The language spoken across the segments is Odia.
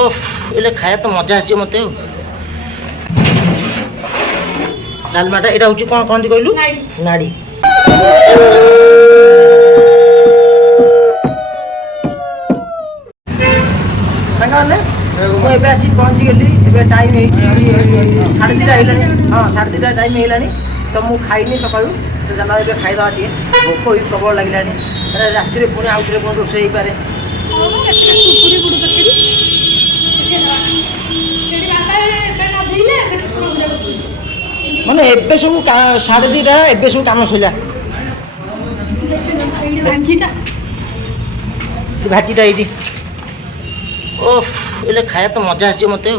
ओफ एले खाया तो मजा आसी मते डालमाटा एटा होची कोन कोन कहलु नाड़ी संगाने मो एबे आसी पहुंची गेली एबे टाइम हे 2:30 आइलानी हां 2:30 टाइम हेलानी तो मु खाइनी सकाळू तो जाना एबे खाइ दवा टिए भोक ही प्रबल लागिलानी अरे रात्रि रे पुणी आउटरे कोन रोसे ही पारे कुकुरी गुडु करके सेडी बाता एबे न धइले एबे पूजा करती माने एबे सब 2:30 एबे सब काम सइला भाजीटा ये ओफ एले खाया तो मजा आसी मते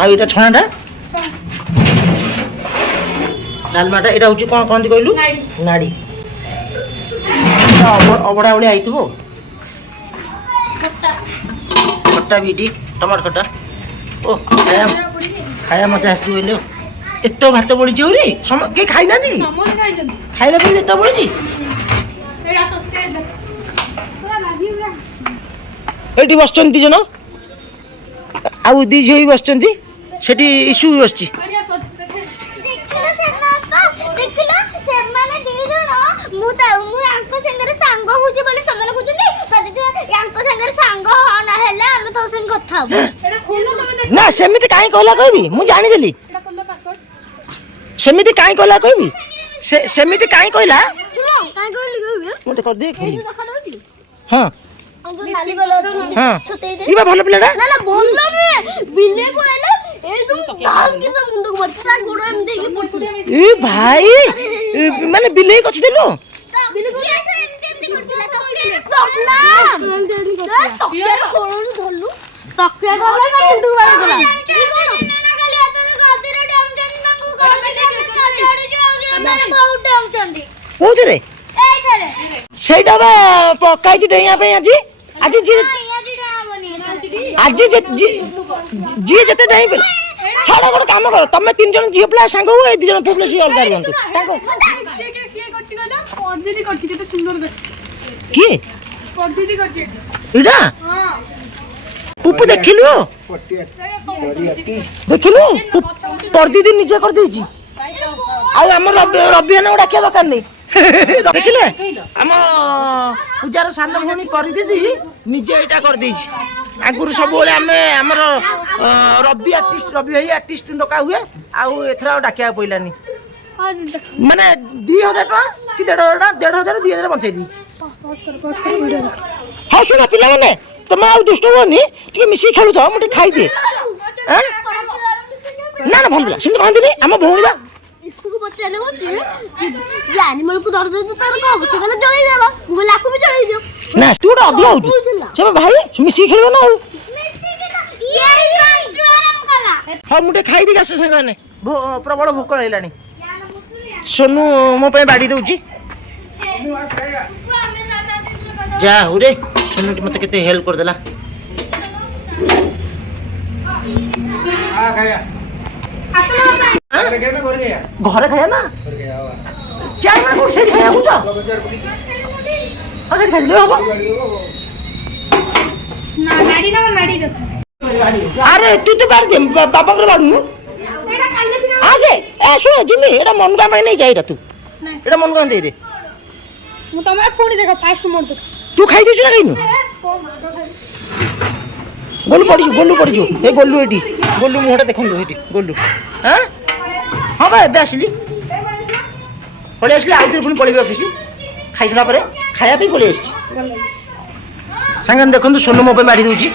आ एटा छणाटा डालमाटा एटा होची कोन कोन कहलु नाड़ी अबड़ा बड़ी आइथबो खट्टा बीटी टमाटर खट्टा ओ खाया मजा आसी बोले एतो भात पड़ी चौरी के खाई ना दी खाइला भी एतो पड़ी एडा सस्ते पूरा लागी पूरा एटी बसचंती जनो आउ दी झई बसचंती सेठी इशू बसची देखलो से माने दी जण मु यांको संगे सांग होची बोले समान कुचली तते यांको संगे सांग हो ना हेले हम तो संग कथा हो एडा खोलो तमे ना सेमिति काई कहला कहबी मु जानि देली एडा खोलो पासवर्ड सेमिति काई कहला कहबी सेमिति काई कहला सुनो काई कहली मु तो कर दे कहबी देखा होची हां जो नाली गला हां छोटे दे इबा भलो प्लेटा ना ना बोल रे बिल्ले को आले ए तुम काम के सब मुंड को मरता गोड़ हम देके पड़ती ए भाई माने बिले कछ देलो बिल्ले को एमती करतिला तो तकिया खोलनु धरलु तकिया खोला ना मुंड को बारे गला ना खाली आतरे गादिरे टेंशन नंगु गाड़ी जाऊ ना बहुत टेंशन दी कोथि रे ए करे सेटा बा पकाई डेया पे आज जी आज जी जते नहीं पे छाड़ा गोटे काम कर तमे 3 जन झियो पिला संग हो ए 2 जन पुपले सी अलगा रहंतु ताको से के करछि गला पद्धति करछि केते सुंदर करछि की पद्धति करछि इडा हां पुपु देखिलु देखिलु परदी दिन निजे कर देछि आ हमर रबियाना उडा के दरकार नहीं देखिले हम पूजार सान भौणी कर दीदी निजे एटा कर देछि आगुर सब बोले आमे हमर रबी भाई आर्टिस्ट डका हुए आउ एथरा डाकिया पइलानी माने 2000 टका कि 1500 2000 बंचाई दीछि हां सुना पिला माने तुम आउ दुष्ट होनी कि मिसी खेलु तो मुटे खाई दे हैं ना ना भल पिला सिम कहंदिनी हम भौणी बा इसको बच्चाले होची जे एनिमल को धर दे तार को से गले जळै देबा मु लाकू भी जळै दियो ना स्टूड अधिक होची सब भाई मिसी खेलबो ना मिसी के तो ये आराम कला हां मुटे खाई दे गसे संगाने प्रबल भूख लाइलानी सोनू मो पे बाडी दउची जा हुरे सोनू मते केते हेल्प कर देला आ खाया घरे खाया ना क्या मैं कुछ से खाया कुछ अरे खाई लो बाबा ना नाड़ी देखो अरे तू तो बार दे बाबा को बाड़ू एडा खाइले सिना आ से ए सुन जिमी एटा मन का नहीं जाईटा तू नहीं एटा मन का दे दे मु तमे पुणी देखो फास्ट मोड देखो तू खाई देछु ना खाइनु गोलू पड़ी जो ए गोलू एटी गोलू मुहटा देखंदो एटी गोलू हां हां बा बे आसली पळे आसली आउतिर पुनी पळेबे ऑफिस खाइसला परे खाया पे पळे आछि संगन देखंदो सोनू मो पे मारी दोची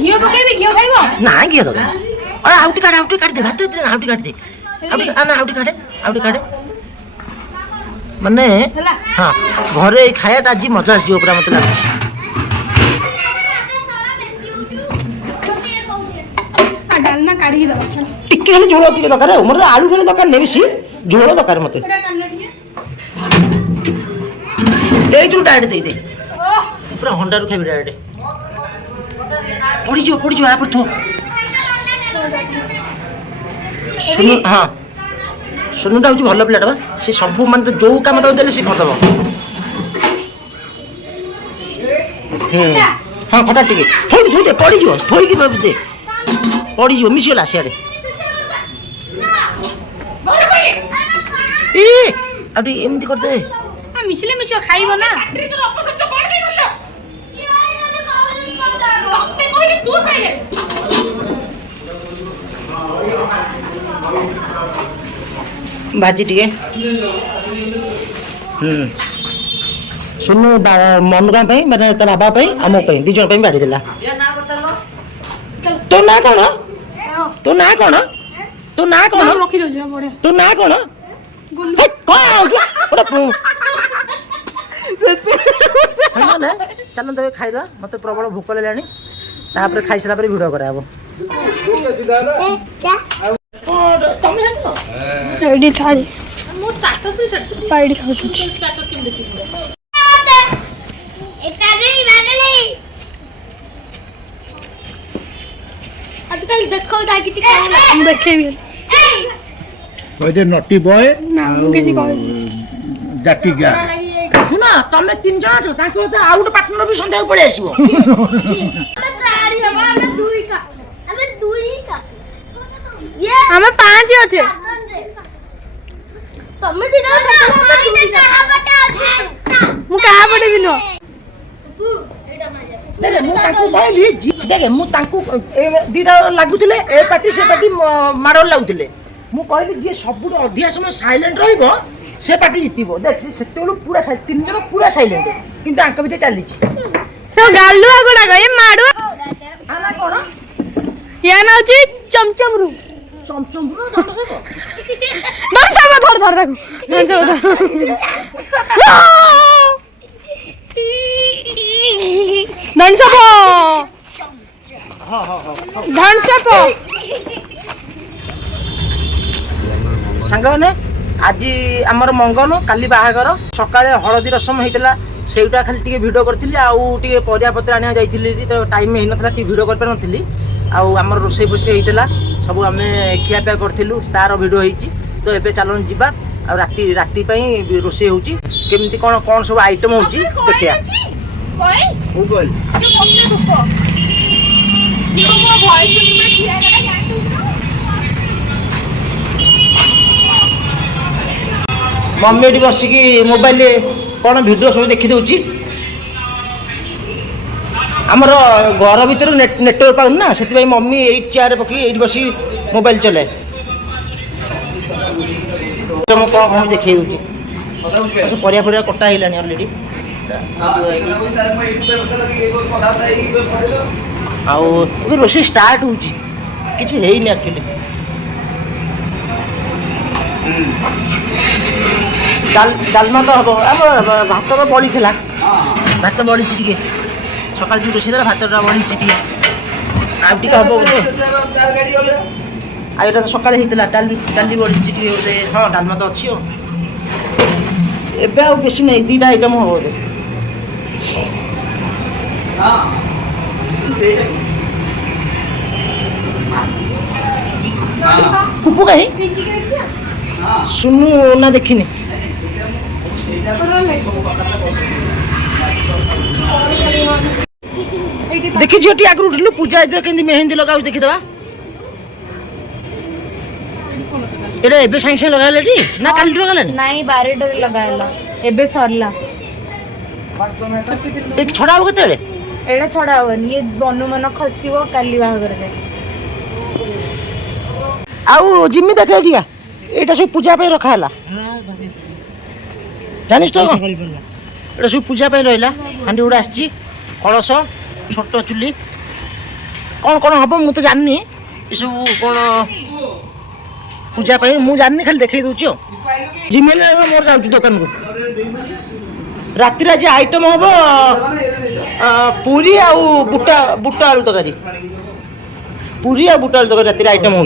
घियो पकेबी घियो खाइबो ना घियो दो अरे आउटी काट दे भात दे आउटी काट दे आउटी काट माने हां घरे खायाटा आज मजा आसी ओकरा मते लाग डालमा काढी दो टिके खाली झोल टिके दरकार मोर आलू खाली दरकार नै बेसी झोल दरकार मते एडा काढले टिके ए तू डाइट दे दे पूरा हंडा रु खाबी डाइट पड़ी जो आ पर तू सुनु हां सुनुटा होची भलो प्लेट बा से सब मान तो जो काम तो देले से कर दबो ହଁ ଖଟା ଟିକେ ଥୋଇ ପଡ଼ିଯିବ ଥୋଇକି ଦେ ପଡ଼ିଯିବ ମିଶିଗଲା ସିଆଡ଼େ ଏ ଆଉ ଟିକେ ଏମିତି କରିଦେ ମିଶିଲେ ମିଶିବ ଖାଇବ ନା ଭାଜି ଟିକେ ଶୁଣୁ ମନୁକା ପାଇଁ ମାନେ ତା ବାବା ପାଇଁ ଆଉ ମୋ ପାଇଁ 2 ଜଣ ପାଇଁ ବାଡ଼ି ଦେଲା ତୋ ନାଁ କ'ଣ ତୋ ନାଁ କ'ଣ ତୋ ନାଁ କ'ଣ ରଖିଦଉଛି ବଢିଆ ତୋ ନାଁ କ'ଣ ଚାଲ ଦେବେ ଖାଇଦବା ମତେ ପ୍ରବଳ ଭୋକ ଲାଗିଲାଣି ତାପରେ ଖାଇସାରିଲା ପରେ ଭିଡ଼ିଓ କରାହବ ଏଇଠି ଥାଳି ମୁଁ ଷ୍ଟାଟସ୍ ପାଇଡ଼ି ଖାଉଛନ୍ତି ଆଜିକାଲି ଦେଖ ଯାଇ କିଛି ମୁଁ ଦେଖେଇବି କହିଦେ ନଟି ବୟ ନା ମୁଁ କିଛି କହିବି ଜାକି ଗା ଶୁଣ ତମେ 3 ଜଣ ଅଛ ତାଙ୍କ ଭିତରେ ଆଉ ଗୋଟେ ପାର୍ଟନର ବି ସନ୍ଧ୍ୟାକୁ ପଳେଇ ଆସିବ ଆମେ 5 ଅଛେ ତମେ ଦିନ ମୁଁ କାହା ପଟେ ବି ନୁହଁ ଦେଖେ ମୁଁ ତାଙ୍କୁ କହିଲି ଦେଖେ ମୁଁ ତାଙ୍କୁ ଦିଟା ଲାଗୁଥିଲେ ଏ ପାର୍ଟି ସେ ପାର୍ଟି ମାଡ଼ ଲାଗୁଥିଲେ ମୁଁ କହିଲି ଯିଏ ସବୁଠୁ ଅଧିକା ସମୟ ସାଇଲେଣ୍ଟ ରହିବ ସେ ପାର୍ଟି ଜିତିବ ଦେଖ ସେତେବେଳୁ ପୁରା 3 ଜଣ ପୁରା ସାଇଲେଣ୍ଟ କିନ୍ତୁ ଆଙ୍କ ଭିତରେ ଚାଲିଛି ସବୁ ଗାଲୁଆ ଗୁଡାକ ଏ ମାଡୁଆ ନା କ'ଣ ୟା ନା ହଉଛି ଚମଚମରୁ ଚମଚମରୁ ଧନସବ ଧନସବ ଧର ତାକୁ ଧନସବ ଧନସବ ଧନସବ ସାଙ୍ଗମାନେ ଆଜି ଆମର ମଙ୍ଗନ କାଲି ବାହାଘର ସକାଳେ ହଳଦୀ ରସମ ହେଇଥିଲା ସେଇଟା ଖାଲି ଟିକେ ଭିଡ଼ିଓ କରିଥିଲି ଆଉ ଟିକେ ପରିବାପତ୍ର ଆଣିବାକୁ ଯାଇଥିଲି ତ ଟାଇମ୍ ହେଇନଥିଲା ଟିକେ ଭିଡ଼ିଓ କରିପାରିନଥିଲି ଆଉ ଆମର ରୋଷେଇ ଫୋଷେଇ ହେଇଥିଲା ସବୁ ଆମେ ଖିଆପିଆ କରିଥିଲୁ ତାର ଭିଡ଼ିଓ ହେଇଛି ତ ଏବେ ଚାଲନ୍ତୁ ଯିବା ଆଉ ରାତି ପାଇଁ ରୋଷେଇ ହେଉଛି କେମିତି କ'ଣ ସବୁ ଆଇଟମ୍ ହେଉଛି ଦେଖିବା ମମ୍ମି ଏଠି ବସିକି ମୋବାଇଲରେ କ'ଣ ଭିଡ଼ିଓ ସବୁ ଦେଖିଦେଉଛି ଆମର ଘର ଭିତରୁ ନେଟୱାର୍କ ପାଉନି ନା ସେଥିପାଇଁ ମମ୍ମି ଏଇ ଚେୟାରରେ ପକେଇ ଏଇଠି ବସିକି ମୋବାଇଲ ଚଲାଏ ମୁଁ କ'ଣ ଦେଖେଇ ଦେଉଛି ସବୁ ପରିବା କଟା ହେଇଲାଣି ଅଲରେଡ଼ି ଆଉ ଏବେ ରୋଷେଇ ଷ୍ଟାର୍ଟ ହେଉଛି କିଛି ହେଇନି ଆକ୍ଚୁଆଲି ଡାଲମା ତ ହବ ଆମର ଭାତ ତ ବଳିଥିଲା ଭାତ ବଳିଛି ଟିକେ ସକାଳେ ଯେଉଁ ରୋଷେଇ ଦେଲା ଭାତଟା ବଳିଛି ଟିକେ ଆଉ ଟିକେ ହବ ବୋଧେ ଆଉ ଏଇଟା ତ ସକାଳେ ହେଇଥିଲା ଡାଲି ବଳିଛି ଟିକେ ବୋଧେ ହଁ ଡାଲମା ତ ଅଛି ଆଉ ଏବେ ଆଉ ବେଶୀ ନାହିଁ 2ଟା ଆଇଟମ୍ ହବ ବୋଧେ ପୁପୁ କାହିଁ ସୁନୁ ନା ଦେଖିନି देखी झीटी आगु उठिलु पूजा इधर केंदी मेहंदी लगाउ देखिदबा एडे एबे साइंस लगालेटी ना काली लगालेनी नहीं 12 डर लगायला एबे सरला एक छडाव केतेले एडा छडावन ये बनु मन खसिबो काली बाहागर जाय आउ जिम्मी देखे दिया एटा सब पूजा पे रखा हला जानिस तो एटा सब पूजा पे रहला हांडी उडा आछि कळस छोट चुली कौन कौन हम मुझे जाननी ये सब कौन पूजा पाई मुझे जाननी खाली देखे दूची जिमेल मोर जाऊँ दुकान को राति आज आइटम हम पूरी आउ बुटा बुटा आलू तकारी पूरी आ बुटा आलू तकारी राति आइटम हो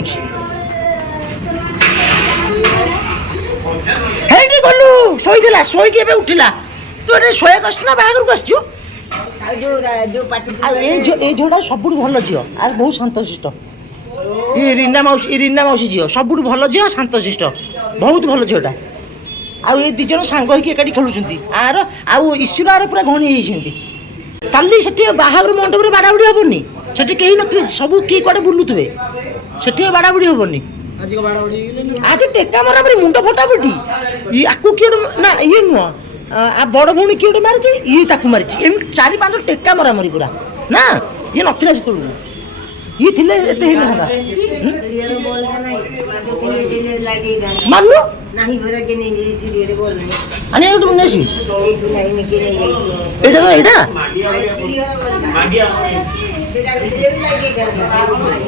गलु शोला शोक उठिला तू ये शोक आसना बाहर को आसचु झीटा सब भल झी आर बहुत शांतशिष्ट ये रीना मौसी झी सब भल झी शांतशिष्ट बहुत भल झीटा आउ ये 2 जन सांग होकर एकाठी खेलुं आर आउ ईश्वर आर पूरा घणी होती କାଲି ସେଠି ବାହାଘର ମଣ୍ଡପରେ ବାଡ଼ାବୁଡ଼ି ହବନି, ସେଠି କେହି ନଥିବେ, ସବୁ କିଏ କୁଆଡ଼େ ବୁଲୁଥିବେ, ସେଠି ବାଡ଼ାବୁଡ଼ି ହବନି। ଆଜି ଟେକା ମରାମରି ମୁଣ୍ଡ ଫଟାଫଟି ୟାକୁ କିଏ ନା ଇଏ ନୁହଁ ବଡ଼ ଭଉଣୀ କିଏ ଗୋଟେ ମାରିଛି, ଇଏ ତାକୁ ମାରିଛି, ଏମିତି 4-5 ଟେକା ମରାମରି ପୁରା ନା। ଇଏ ନଥିଲା ସେତେବେଳକୁ, ଇଏ ଥିଲେ ଏତେ ହେଇନଥାନ୍ତା। ମାନୁ ଆଣି ଗୋଟେ ନେଇଆସିବି ଏଇଟା ତ ଏଇଟା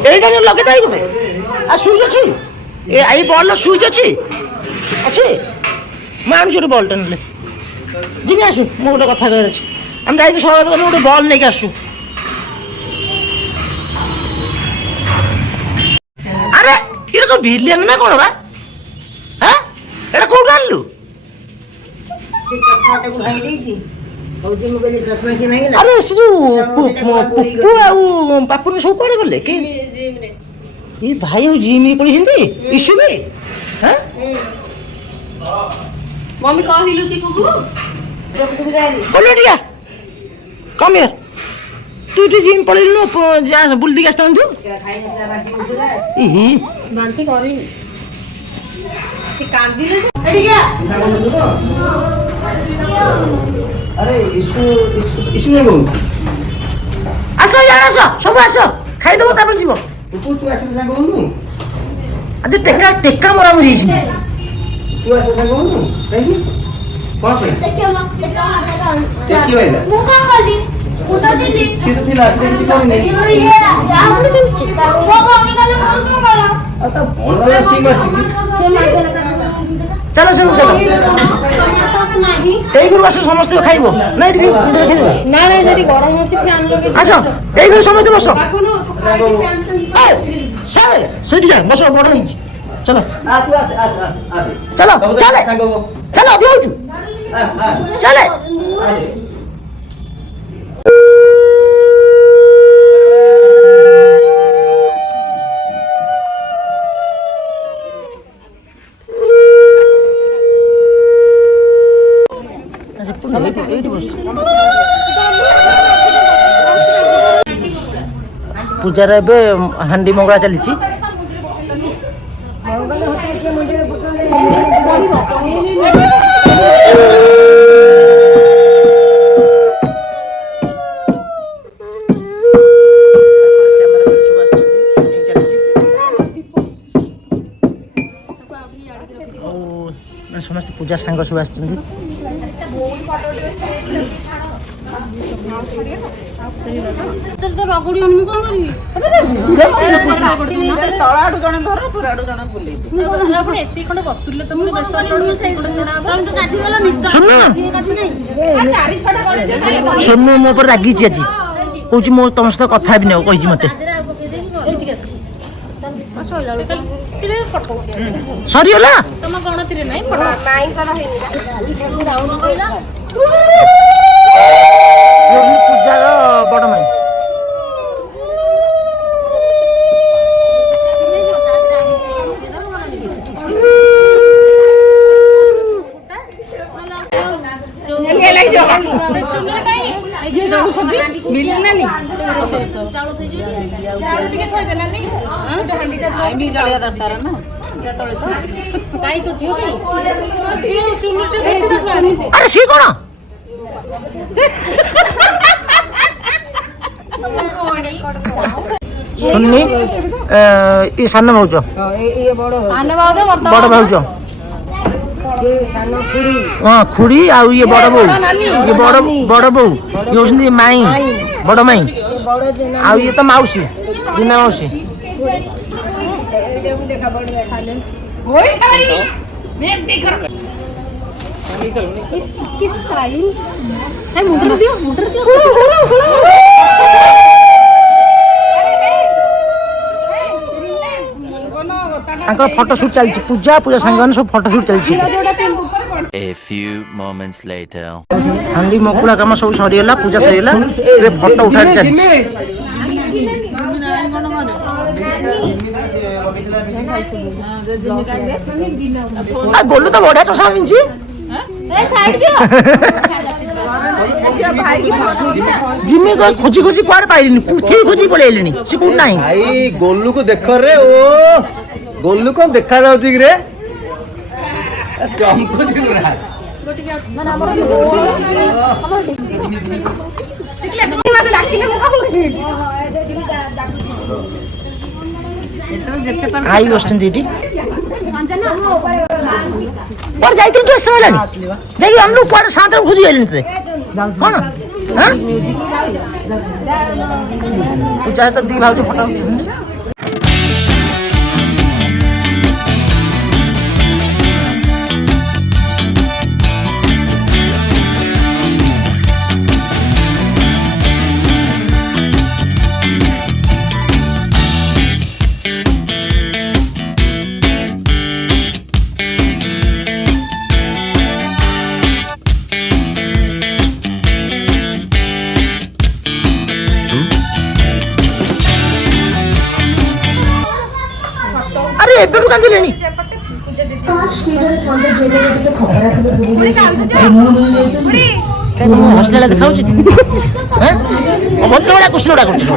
ଏଇଟା ଲଗେଇ ଦେଇ ଗୋଟେ ଆଉ ସୁଇଚ୍ ଅଛି, ଏଇ ବଲ୍ର ସୁଇଚ୍ ଅଛି ଅଛି ମୁଁ ଆଣୁଛି ଗୋଟେ ବଲ୍ଟା ନେଲେ ଯିବି ଆସୁ। ମୁଁ ଗୋଟେ କଥା କହିବାର ଅଛି, ଆମେ ଯାଇକି ସକାଳ ଗୋଟେ ବଲ୍ ନେଇକି ଆସୁ। ଆରେ ଏଇଟା କଣ ଭିଲିଆନ ନା କଣ ବା? ହଁ ଏଇଟା କୋଉଠୁ ଆଣିଲୁ? ଆରେ ସେ ଯୋଉ ପୁପୁ ଆଉ ପାପୁନ ସବୁ କୁଆଡ଼େ ଗଲେ କି? ଏ ଭାଇ ଆଉ ଜିମ୍ ପଳେଇଛନ୍ତି ଇସୁ ବି। ହଁ ମମି କହିଲୁ ଚିକୁକୁ ଟିକେ କମ୍ ହିଅର୍, ତୁ ଏଠି ଜିମ୍ ପଳେଇଲୁ ଯା ବୁଲି ଦେଇକି ଆସିଥାନ୍ତୁ। ବାନ୍ତି କରିନି ସେ କାନ୍ଦିଲେ ଆସ ଇଆଡ଼େ ଆସ, ସବୁ ଆସ ଖାଇଦେବ ତାପରେ ଯିବ। ଆଜି ଟେକା ଟେକା ମରାମରି ହେଇଛି। ମୁଁ କଣ କଲି? ମୁଁ ତ ଥିଲି। ମୋ ଭଉଣୀ ଗଲେ ମୋର କଣ କଲା? ଚାଲ ଚାଲ ଚାଲ ଏଇ ଘରୁ ଆସ, ସମସ୍ତେ ଖାଇବ ନା ଏଠି ନା ନା ସେଠି ଗରମ ଅଛି ଫ୍ୟାନ୍ ଲଗେଇ ଆସ, ଏଇ ଘରୁ ସମସ୍ତେ ବସ। ସେଇଠି ଯା ବସ, ବଡ଼ ହେଇଛି। ଚାଲ ଚାଲ ଚାଲେ ଚାଲ, ଅଧିକ ହଉଛୁ ଚାଲେ। ପୂଜାର ଏବେ ହାଣ୍ଡି ମଙ୍ଗଳା ଚାଲିଛି। ସମସ୍ତେ ପୂଜା ସାଙ୍ଗ ସବୁ ଆସିଛନ୍ତି। ସୋନୁ ମୋ ଉପରେ ରାଗିଛି ଆଜି, କହୁଛି ମୁଁ ତମ ସହିତ କଥା ହେବିନି ଆଉ କହିଛି ମତେ। ସରିଗଲା ପୂଜାର ବଡ ମାଇଁ। ଆରେ ସିଏ କଣ ଶୁଣନି, ଏ ସାନ ଭାଉଜ ବଡ ଭାଉଜ, ହଁ ଖୁଡି ଆଉ ଇଏ ବଡ ବୋଉ, ଇଏ ବଡ ବୋଉ, ଇଏ ହଉଛନ୍ତି ମାଇଁ, ବଡ ମାଇଁ, ଆଉ ଇଏ ତ ମାଉସୀ, ଦିନା ମାଉସୀ। ତାଙ୍କର ଫଟୋ ସୁଟ୍ ଚାଲିଛି, ପୂଜା ସାଙ୍ଗମାନେ ସବୁ ଫଟୋ ସୁଟ୍ ଚାଲିଛି। A few moments later. ହାଣ୍ଡି ମକୁଳା କାମ ସବୁ ସରିଗଲା, ପୂଜା ସରିଗଲା, ଏବେ ଫଟୋ ଉଠାଇ ଚାଲିଛି। ଗୋଲୁ ତ ବଢିଆ ଚଷମା ପିନ୍ଧିଛି। ଜିମି ଖୋଜି ଖୋଜି କୁଆଡେ ପାଇଲିନି, ପୃଥିବୀ ଖୋଜି ପଳେଇଲିଣି, ସେ କୋଉଠି ନାହିଁ। ଭାଇ ଗୋଲୁକୁ ଦେଖ ରେ, ଓ ଗୋଲୁ କଣ ଦେଖା ଯାଉଛି କି ରେ? ଚମ୍ପୁଛି ପୁରା। ଆଇ ବସିଛନ୍ତି ଏଠି। କୁଆଡେ ଯାଇଥିଲି ତୁ ଏସେ ହେଲାଣି ଦେଖି ଆମେ କୁଆଡେ ସାନ୍ତର ଖୋଜି ଯାଇଲିନି ତତେ କଣ? ପୂଜା ସହିତ ଦି ଭାଉଜ ଫଟୋ ଉଠୁଛନ୍ତି। ଆରେ ଏବେଠୁ କାନ୍ଦିଲେଣି। ହସିଲା ଦେଖାଉଛି ଅଭଦ୍ର ଭଳିଆ କୁଷ୍ଣ ଗୁଡା କରୁଛି।